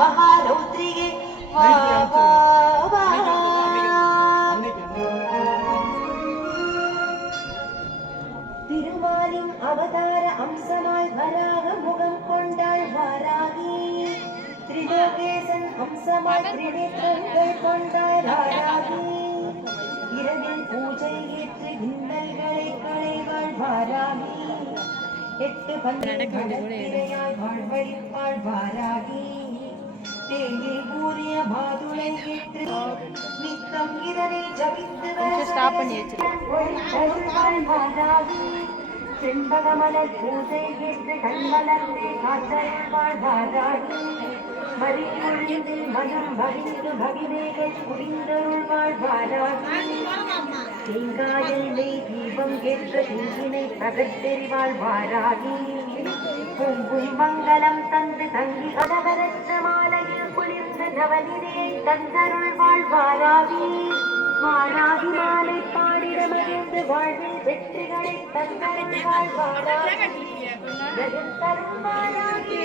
மகாரௌத்ரியே வா வா வா. திருமாலின் அவதார அம்சமாய் வராக முகம் கொண்டாள் வாராகி. திரிலோகேசன் அம்சமாய் திரிநேத்திரங்கள் கொண்டாள் வாராகி. இரவில் பூஜை ஏற்று இன்னல்களை களைவாள் வாராகி. எட்டு பந்திரையாய் வாழ்வழிப்பாள் வாராகி. தேனில் கூறிய மாதுளை ஏற்று நித்தம் இதனை ஜபித்து வாராகி. செண்பகமலர் பூஜை ஏற்று கண்மலர்ந்தே காத்தருள்வாள் வாராகி. மறியொழிந்து மனம் வழிந்து பகிரேகள் புரிந்தருள்வாள் வாராகி. தேங்காயில் நெய் தீபம் ஏற்ற தீயினை பகத்தெறிவாள் வாராகி. பொங்கும் மங்களம் தந்து தங்கி கதவரற்ற மாலையில் குளிர்ந்த நவநிலையை தந்தருள்வாள் வாராகி. வாராகி மாலை பாடிட மகிழ்ந்து வாழ்வில் வெற்றிகளை தந்தருள்வாள் வாராகி. ஜெகத்தருள் வாராகி.